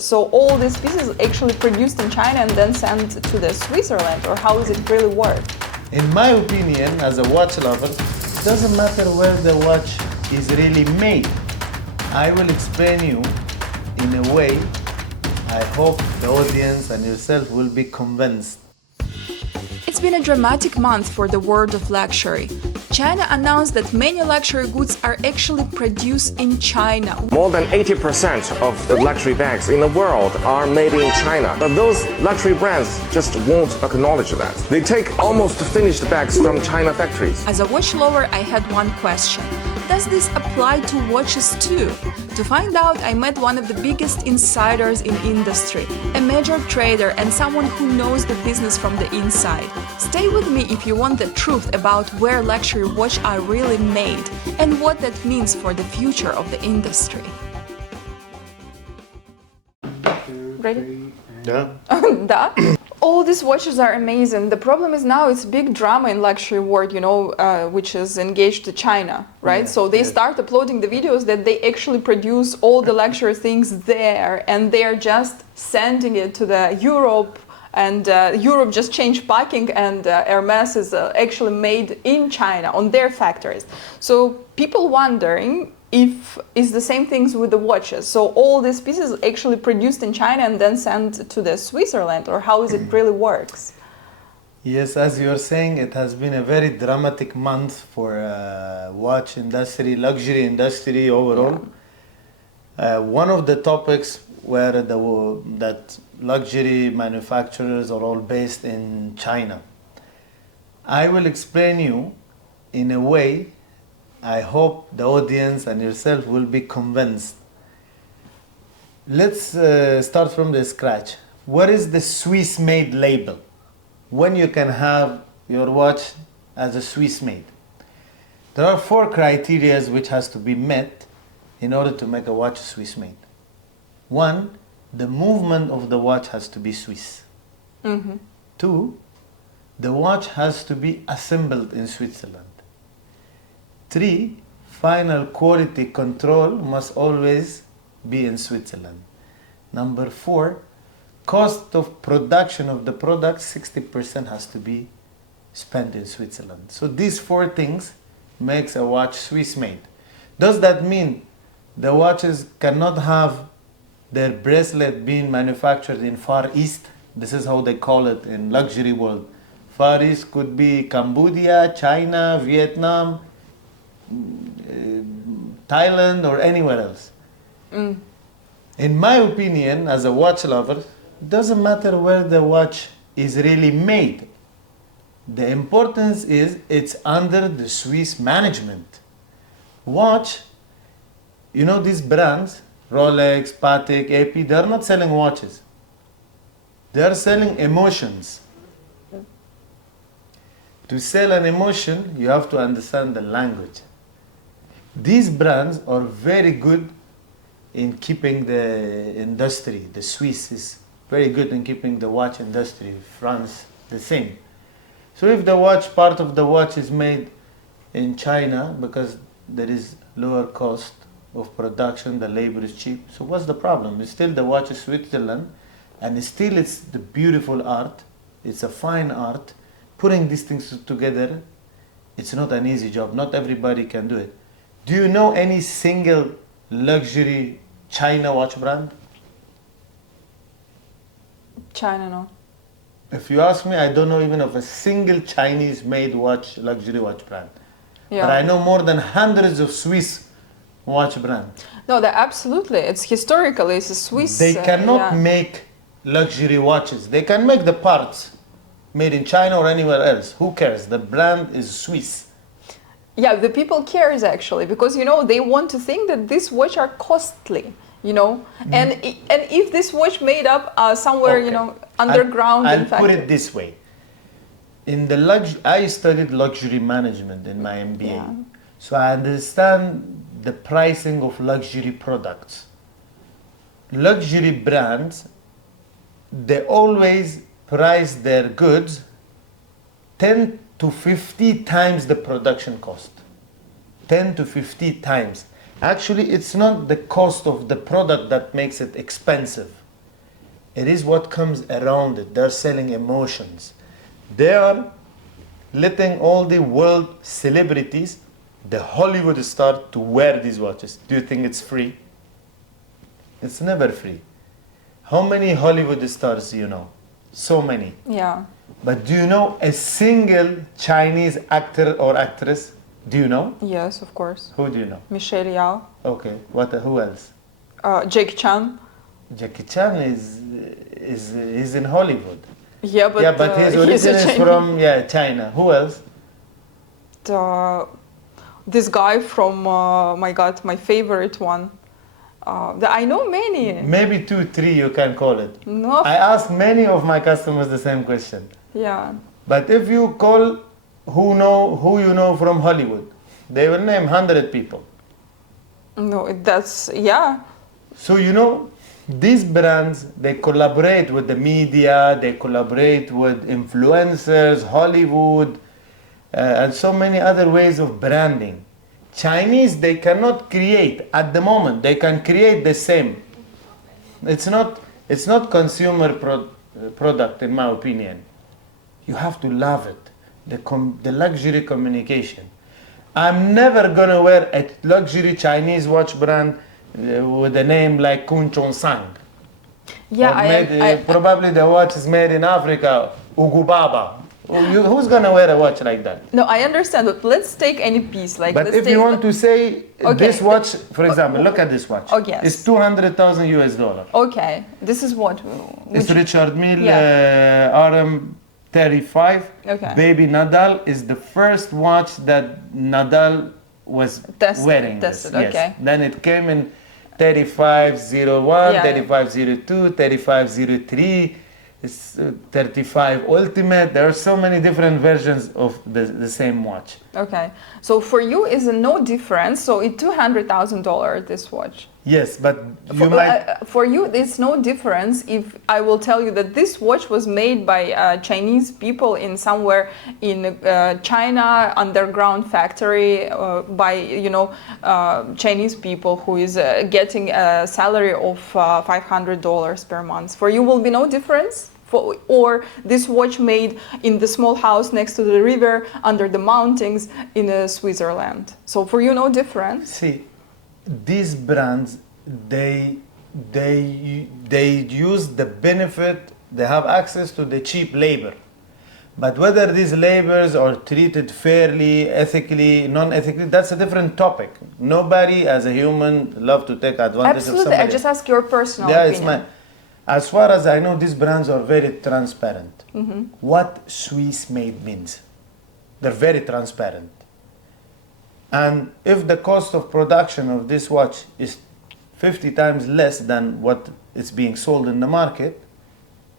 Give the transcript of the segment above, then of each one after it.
So all these pieces actually produced in China and then sent to the Switzerland, or how does it really work? In my opinion, as a watch lover, it doesn't matter where the watch is really made. I will explain you in a way I hope the audience and yourself will be convinced. It's been a dramatic month for the world of luxury. China announced that many luxury goods are actually produced in China. More than 80% of the luxury bags in the world are made in China. But those luxury brands just won't acknowledge that. They take almost finished bags from China factories. As a watch lover, I had one question. Does this apply to watches too? To find out, I met one of the biggest insiders in industry, a major trader and someone who knows the business from the inside. Stay with me if you want the truth about where luxury watches are really made and what that means for the future of the industry. Ready? Yeah. Да. All these watches are amazing. The problem is now it's big drama in luxury world, which is engaged to China, right? Yes, so they yes. start uploading the videos that they actually produce all the luxury things there, and they're just sending it to the Europe, and Europe just changed packing, and Hermes is actually made in China on their factories. So people wondering if it's the same things with the watches. So all these pieces actually produced in China and then sent to the Switzerland, or how is it really works? Yes, as you're saying, it has been a very dramatic month for watch industry, luxury industry overall. One of the topics where that luxury manufacturers are all based in China. I will explain you in a way I hope the audience and yourself will be convinced. Let's start from the scratch. What is the Swiss made label? When you can have your watch as a Swiss made? There are 4 criteria which has to be met in order to make a watch Swiss made. 1, the movement of the watch has to be Swiss. 2, the watch has to be assembled in Switzerland. 3, final quality control must always be in Switzerland. Number 4, cost of production of the product, 60% has to be spent in Switzerland. So these 4 things makes a watch Swiss made. Does that mean the watches cannot have their bracelet being manufactured in Far East? This is how they call it in luxury world. Far East could be Cambodia, China, Vietnam, Thailand, or anywhere else. In my opinion, as a watch lover, it doesn't matter where the watch is really made. The importance is it's under the Swiss management. Watch, these brands, Rolex, Patek, AP, they're not selling watches. They're selling emotions. To sell an emotion, you have to understand the language. These brands are very good in keeping the industry. The Swiss is very good in keeping the watch industry. France, the same. So if the watch, part of the watch is made in China because there is lower cost of production, the labor is cheap, so what's the problem? It's still the watch is Switzerland, and still it's the beautiful art. It's a fine art. Putting these things together, it's not an easy job. Not everybody can do it. Do you know any single luxury China watch brand? China, no. If you ask me, I don't know even of a single Chinese made luxury watch brand. Yeah. But I know more than hundreds of Swiss watch brands. No, absolutely. It's historically, it's a Swiss. They cannot make luxury watches. They can make the parts made in China or anywhere else. Who cares? The brand is Swiss. Yeah, the people cares actually, because they want to think that these watches are costly, and if this watch made up somewhere, underground. I'll put it this way. I studied luxury management in my MBA, Yeah. so I understand the pricing of luxury products. Luxury brands, they always price their goods 10 to 50 times the production cost. 10 to 50 times. Actually, it's not the cost of the product that makes it expensive. It is what comes around it. They're selling emotions. They are letting all the world celebrities, the Hollywood star, to wear these watches. Do you think it's free? It's never free. How many Hollywood stars do you know? So many. Yeah. But do you know a single Chinese actor or actress? Do you know? Yes, of course. Who do you know? Michelle Yeoh, Okay. Who else? Jackie Chan. Jackie Chan is in Hollywood. Yeah, but his he's origin a is Chinese. from China. Who else? This guy from my favorite one. I know many. Maybe 2, 3 you can call it. No. I ask many of my customers the same question. Yeah. But if you call who you know from Hollywood, they will name 100 people. No, that's yeah. So these brands, they collaborate with the media, they collaborate with influencers, Hollywood, and so many other ways of branding. Chinese, they cannot create at the moment. They can create the same. It's not consumer product, in my opinion. You have to love it. The luxury communication. I'm never gonna wear a luxury Chinese watch brand with a name like Kun Chon Sang. Yeah, probably the watch is made in Africa, Ugubaba. Who's gonna wear a watch like that? No, I understand, but let's take any piece. But if you want to say this watch, for example, look at this watch. Oh, yes. It's $200,000 US. Okay, this is what? It's Richard Mille RM 35. Okay. Baby Nadal is the first watch that Nadal was wearing. Tested, yes. okay. Then it came in 3501, Yeah. 3502, 3503. It's 35 Ultimate. There are so many different versions of the same watch. Okay, so for you is no difference. So it's $200,000 this watch. Yes, but for you it's no difference if I will tell you that this watch was made by Chinese people in somewhere in China underground factory by Chinese people who is getting a salary of $500 per month. For you will be no difference. Or this watch made in the small house next to the river under the mountains in Switzerland. So for you no difference. See, these brands, they use the benefit, they have access to the cheap labor. But whether these labors are treated fairly, ethically, non-ethically, that's a different topic. Nobody as a human love to take advantage of somebody. Absolutely, I just ask your personal opinion. As far as I know, these brands are very transparent. Mm-hmm. What Swiss made means. They're very transparent. And if the cost of production of this watch is 50 times less than what is being sold in the market,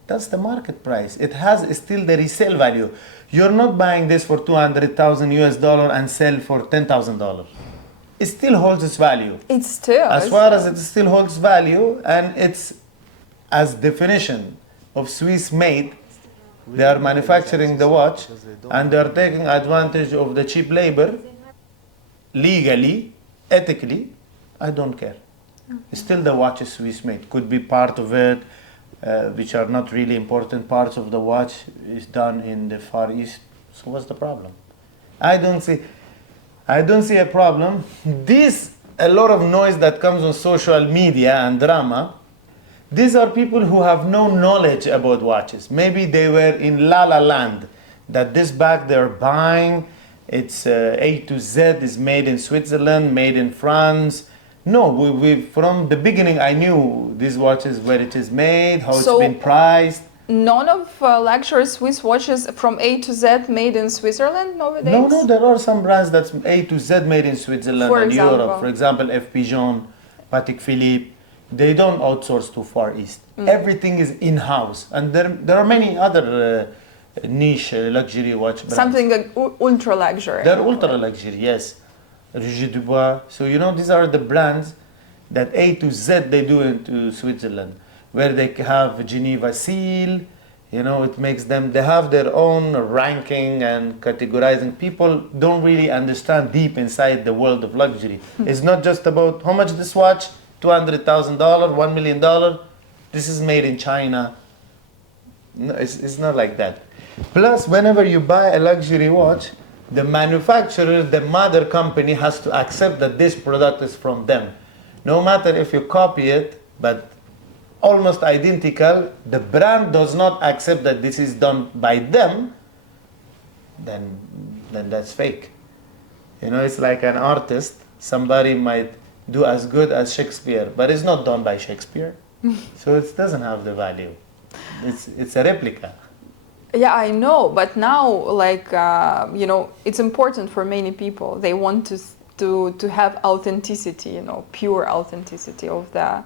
that's the market price. It has still the resale value. You're not buying this for $200,000 US and sell for $10,000. It still holds its value. It's still. As far as it still holds value, and it's as definition of Swiss made, they are manufacturing the watch and they are taking advantage of the cheap labor legally, ethically. I don't care. Still the watch is Swiss made. Could be part of it, which are not really important parts of the watch, is done in the Far East. So what's the problem? I don't see a problem. A lot of noise that comes on social media and drama, these are people who have no knowledge about watches. Maybe they were in La La Land, that this bag they're buying, it's A to Z, is made in Switzerland, made in France. No, we from the beginning I knew this watch is where it is made, how it's been priced. None of luxury Swiss watches from A to Z made in Switzerland nowadays? No, there are some brands that's A to Z made in Switzerland and Europe. For example, F. Pigeon, Patek Philippe. They don't outsource to Far East. Everything is in-house. And there are many other niche luxury watch brands. Something like ultra luxury. They're ultra luxury, yes. Roger Dubois. So these are the brands that A to Z they do into Switzerland, where they have Geneva seal. It makes them, they have their own ranking and categorizing. People don't really understand deep inside the world of luxury. It's not just about how much this watch, $200,000, $1 million. this is made in China. No, it's not like that. Plus, whenever you buy a luxury watch, the manufacturer, the mother company, has to accept that this product is from them. No matter if you copy it, but almost identical, the brand does not accept that this is done by them, then that's fake. It's like an artist. Somebody might do as good as Shakespeare, but it's not done by Shakespeare. So it doesn't have the value. It's a replica. Yeah, I know, but now, like, it's important for many people. They want to have authenticity, pure authenticity of the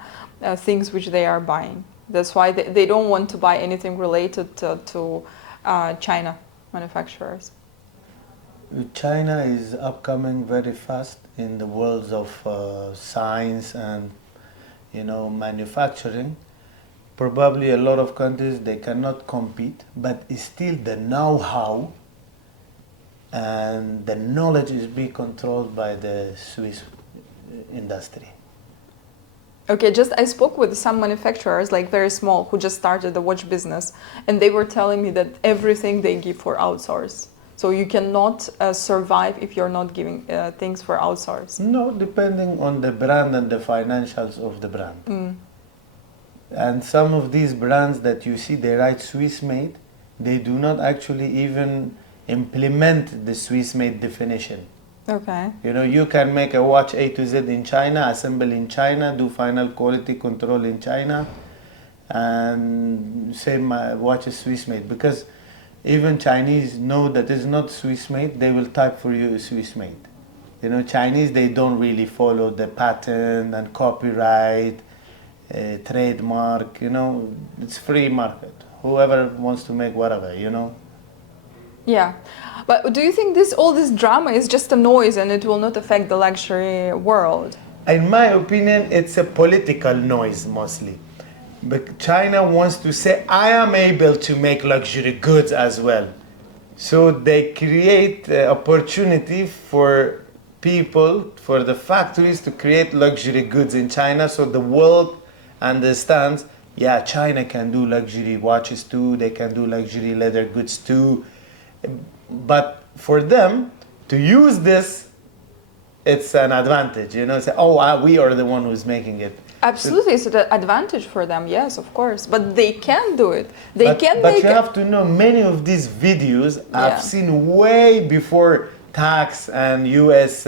things which they are buying. That's why they don't want to buy anything related to China manufacturers. China is upcoming very fast in the worlds of science and, manufacturing. Probably a lot of countries, they cannot compete, but it's still the know-how and the knowledge is being controlled by the Swiss industry. Okay, I spoke with some manufacturers, like very small, who just started the watch business, and they were telling me that everything they give for outsource. So you cannot survive if you're not giving things for outsource. No, depending on the brand and the financials of the brand. And some of these brands that you see, they write Swiss made, they do not actually even implement the Swiss made definition. Okay. You can make a watch A to Z in China, assemble in China, do final quality control in China, and say my watch is Swiss made. Because even Chinese know that it's not Swiss made, they will type for you Swiss made. Chinese, they don't really follow the patent and copyright, trademark, it's free market. Whoever wants to make whatever, Yeah, but do you think all this drama is just a noise and it will not affect the luxury world? In my opinion, it's a political noise mostly. But China wants to say, I am able to make luxury goods as well. So they create opportunity for people, for the factories to create luxury goods in China, so the world understands, yeah, China can do luxury watches too, they can do luxury leather goods too. But for them to use this, it's an advantage, say, we are the one who's making it. Absolutely, it's an advantage for them, yes, of course. But they can do it. But you have to know, many of these videos I've seen way before tax and US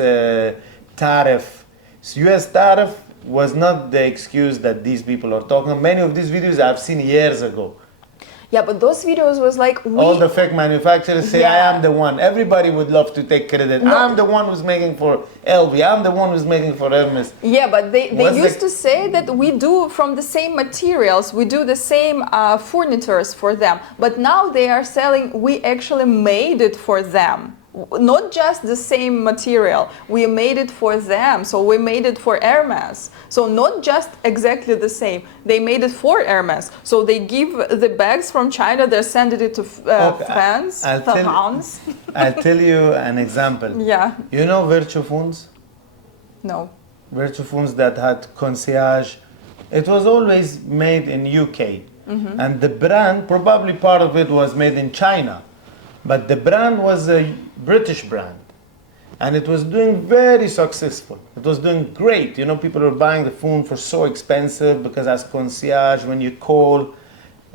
tariff. So US tariff was not the excuse that these people are talking. Many of these videos I've seen years ago. Yeah, but those videos was like all the fake manufacturers say, I am the one. Everybody would love to take credit. No. I'm the one who's making for LV. I'm the one who's making for Hermes. Yeah, but they used to say that we do from the same materials, we do the same furnitures for them. But now they are selling, we actually made it for them. Not just the same material, we made it for them. So we made it for Hermes. So not just exactly the same, they made it for Hermes. So they give the bags from China, they're sending it to France. I'll tell you an example. Yeah. You know Virtue phones? No. Virtue phones that had concierge. It was always made in UK. Mm-hmm. And the brand, probably part of it was made in China. But the brand was a British brand, and it was doing very successful. It was doing great. People were buying the phone for so expensive because as concierge, when you call,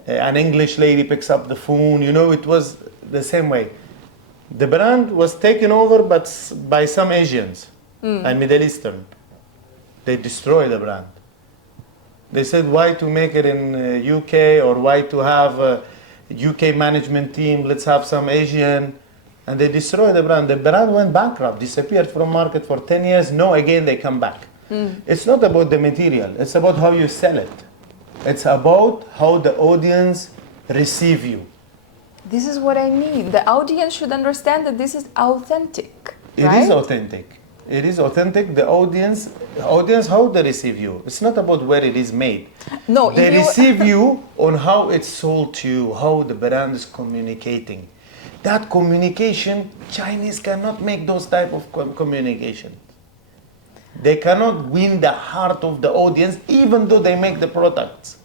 an English lady picks up the phone. It was the same way. The brand was taken over, but by some Asians and Middle Eastern. They destroyed the brand. They said, why to make it in UK, or why to have a UK management team, let's have some Asian, and they destroyed the brand. The brand went bankrupt, disappeared from market for 10 years. No, again, they come back. It's not about the material, it's about how you sell it. It's about how the audience receive you. This is what I mean. The audience should understand that this is authentic. It is authentic. It is authentic. The audience, how they receive you. It's not about where it is made. No, they receive you on how it's sold to you, how the brand is communicating. That communication, Chinese cannot make those type of communication. They cannot win the heart of the audience, even though they make the products.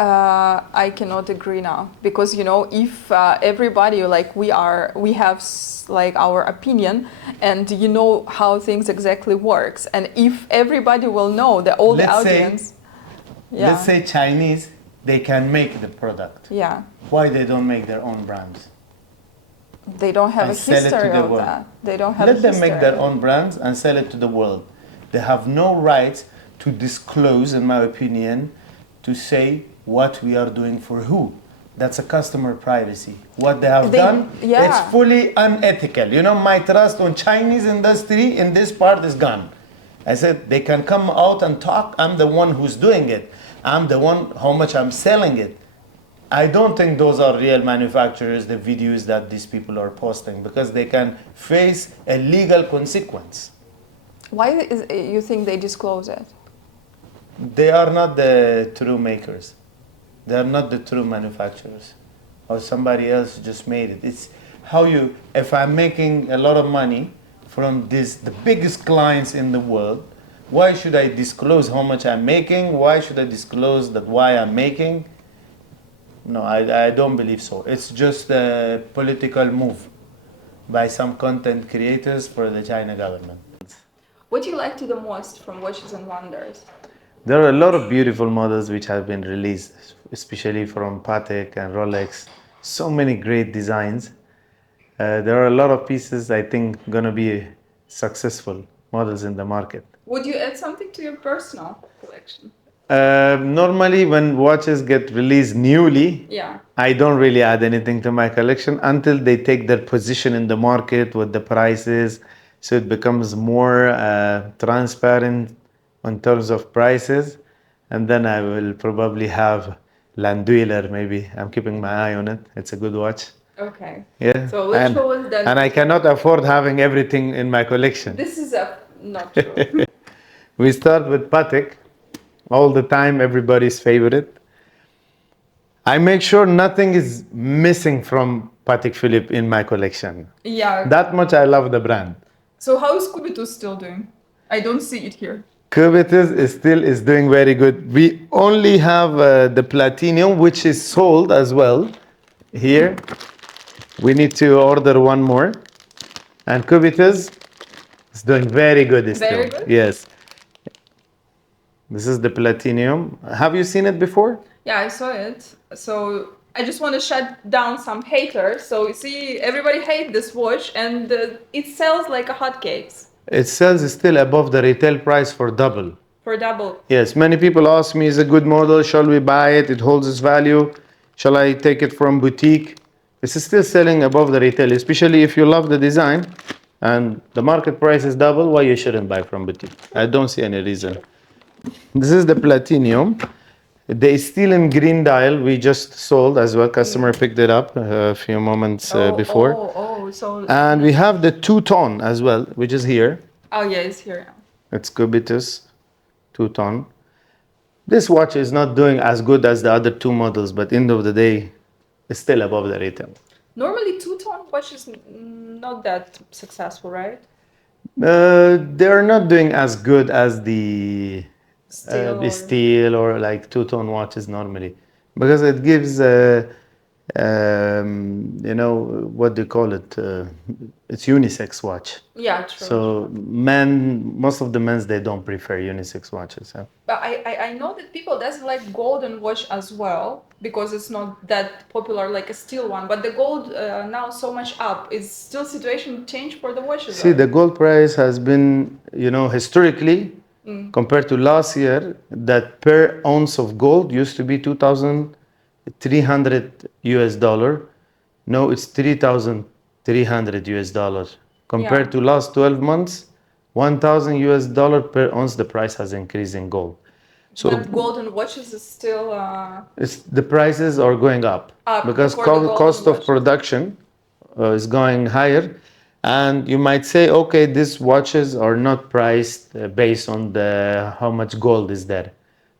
I cannot agree now because if everybody like we have like our opinion and how things exactly works, and if everybody will know all the audience. Let's say Chinese, they can make the product. Yeah. Why they don't make their own brands? They don't have a history of that. They don't have. Let them make their own brands and sell it to the world. They have no right to disclose, in my opinion, to say what we are doing for who. That's a customer privacy. What they have done, it's fully unethical. My trust on Chinese industry in this part is gone. I said, they can come out and talk. I'm the one who's doing it. I'm the one, how much I'm selling it. I don't think those are real manufacturers, the videos that these people are posting, because they can face a legal consequence. Why you think they disclose it? They are not the true makers. They are not the true manufacturers. Or somebody else just made it. It's how if I'm making a lot of money from the biggest clients in the world, why should I disclose how much I'm making? Why should I disclose why I'm making? No, I don't believe so. It's just a political move by some content creators for the China government. What do you like the most from Watches and Wonders? There are a lot of beautiful models which have been released, especially from Patek and Rolex. So many great designs. There are a lot of pieces I think gonna be successful models in the market. Would you add something to your personal collection? Normally when watches get released newly, I don't really add anything to my collection until they take their position in the market with the prices, so it becomes more transparent in terms of prices, and then I will probably have Landuiler maybe. I'm keeping my eye on it. It's a good watch. Okay. Yeah. So let's show us that. And I cannot afford having everything in my collection. This is not true. We start with Patek. All the time, everybody's favorite. I make sure nothing is missing from Patek Philippe in my collection. Yeah. That much I love the brand. So how is Cubitus still doing? I don't see it here. Cubitus is doing very good. We only have the platinum, which is sold as well. Here, we need to order one more. And Cubitus is doing very good. Very good? Yes. This is the platinum. Have you seen it before? Yeah, I saw it. So I just want to shut down some haters. So you see, everybody hates this watch, and it sells like a hotcakes. It sells still above the retail price for double. For double? Yes, many people ask me, is it a good model? Shall we buy it? It holds its value. Shall I take it from boutique? This is still selling above the retail, especially if you love the design and the market price is double, why you shouldn't buy from boutique? I don't see any reason. This is the platinum. The steel and green dial we just sold as well. Customer picked it up a few moments before. So and we have the two-tone as well, which is here. Oh yeah, it's here. It's Cubitus two-tone. This watch is not doing as good as the other two models, but end of the day, it's still above the retail. Normally two-tone watches not that successful, right? They're not doing as good as the steel or like two-tone watches normally, because it gives what do you call it, it's unisex watch. Yeah, true. So most of the men, they don't prefer unisex watches. Huh? But I know that people doesn't like golden watch as well, because it's not that popular like a steel one, but the gold now so much up. Is still situation change for the watches? See, the gold price has been, historically, compared to last year, that per ounce of gold used to be $2,300 US. No, it's $3,300 US. Compared to last 12 months, $1,000 US per ounce, the price has increased in gold. So but golden watches is still... the prices are going up because cost of production is going higher. And you might say, okay, these watches are not priced based on how much gold is there.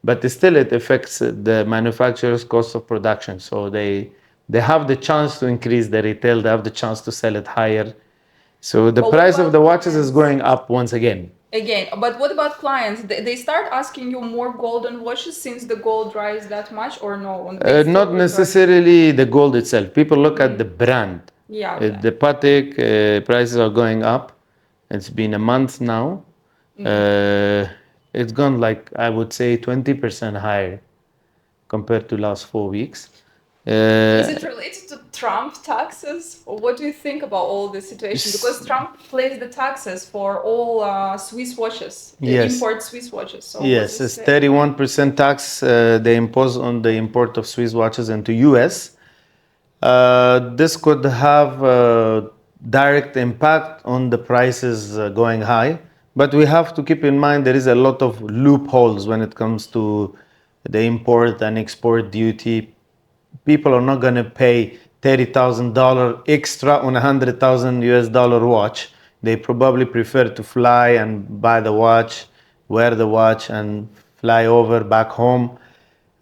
But still it affects the manufacturer's cost of production. So they have the chance to increase the retail, they have the chance to sell it higher. So the price of the watches is going up once again. Again, but what about clients? They start asking you more golden watches since the gold rise that much, or no? They still Not prefer- necessarily the gold itself. People look at the brand. Yeah. Okay. The Patek prices are going up. It's been a month now. It's gone like, I would say, 20% higher compared to last 4 weeks. Is it related to Trump taxes, or what do you think about all this situation? Because Trump placed the taxes for all Swiss watches, Yes. import Swiss watches. So Yes, it's 31% tax they impose on the import of Swiss watches into US. This could have direct impact on the prices going high, but we have to keep in mind there is a lot of loopholes when it comes to the import and export duty. People are not going to pay $30,000 extra on a $100,000 watch. They probably prefer to fly and buy the watch, wear the watch, and fly over back home.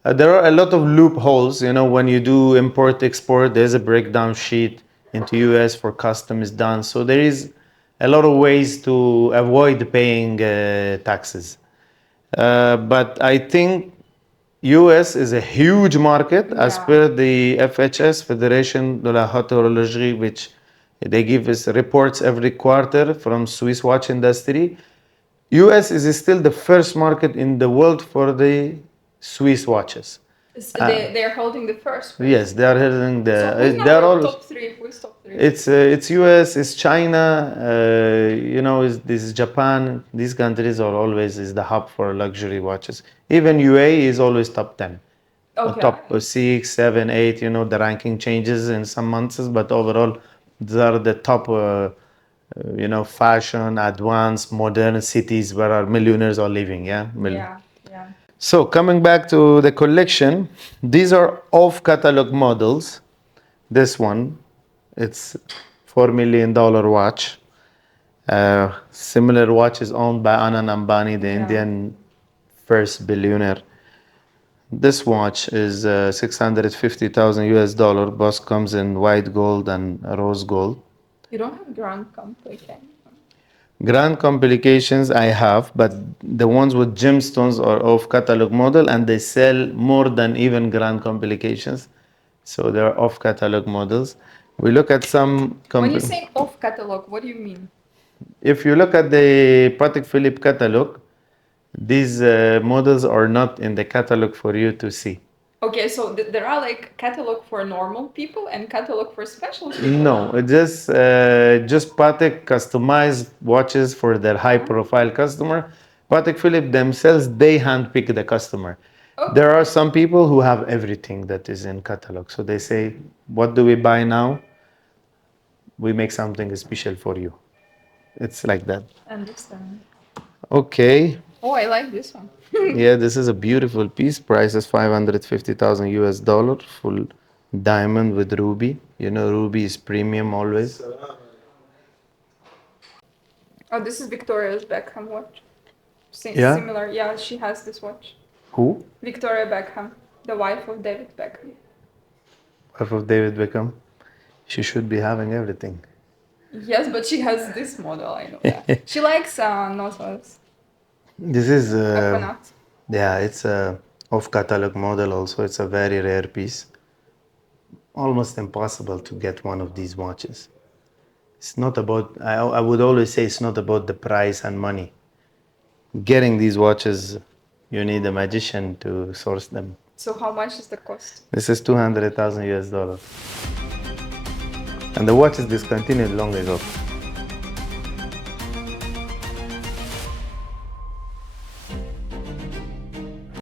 There are a lot of loopholes. When you do import export, there's a breakdown sheet into US for customs done. So there is a lot of ways to avoid paying taxes. But I think US is a huge market as per the FHS, Fédération de la Haute Horlogerie, which they give us reports every quarter from Swiss watch industry. US is still the first market in the world for the Swiss watches. They're holding the first. Yes, they are holding the. So who's they are all. top three? Who's top three? It's US, it's China, this is Japan. These countries are always is the hub for luxury watches. Even UAE is always top 10. Okay. Top 6, 7, 8. The ranking changes in some months, but overall, these are the top. Fashion, advanced, modern cities where our millionaires are living. Yeah. Yeah. So coming back to the collection, these are off-catalog models. This one, it's $4 million watch. Similar watch is owned by Anand Ambani, the Indian first billionaire. This watch is $650,000 Boss comes in white gold and rose gold. You don't have grand complications. Grand complications I have, but the ones with gemstones are off catalog model and they sell more than even grand complications. So they're off catalog models. We look at some. When you say off catalog, what do you mean? If you look at the Patek Philippe catalog, these models are not in the catalog for you to see. Okay, so there are like catalog for normal people and catalog for special people? No, it's just Patek customized watches for their high-profile customer. Patek Philippe themselves, they handpick the customer. Okay. There are some people who have everything that is in catalog. So they say, what do we buy now? We make something special for you. It's like that. Understand. Okay. Oh, I like this one. Yeah, this is a beautiful piece. Price is $550,000, full diamond with ruby. Ruby is premium always. Oh, this is Victoria's Beckham watch. Yeah? Similar. Yeah, she has this watch. Who? Victoria Beckham, the wife of David Beckham. Wife of David Beckham. She should be having everything. Yes, but she has this model, I know that. She likes nozzles. This is Coconut. Yeah, it's a off-catalog model also. It's a very rare piece. Almost impossible to get one of these watches. It's not about, I would always say it's not about the price and money. Getting these watches, you need a magician to source them. So how much is the cost? This is $200,000. And the watch is discontinued long ago.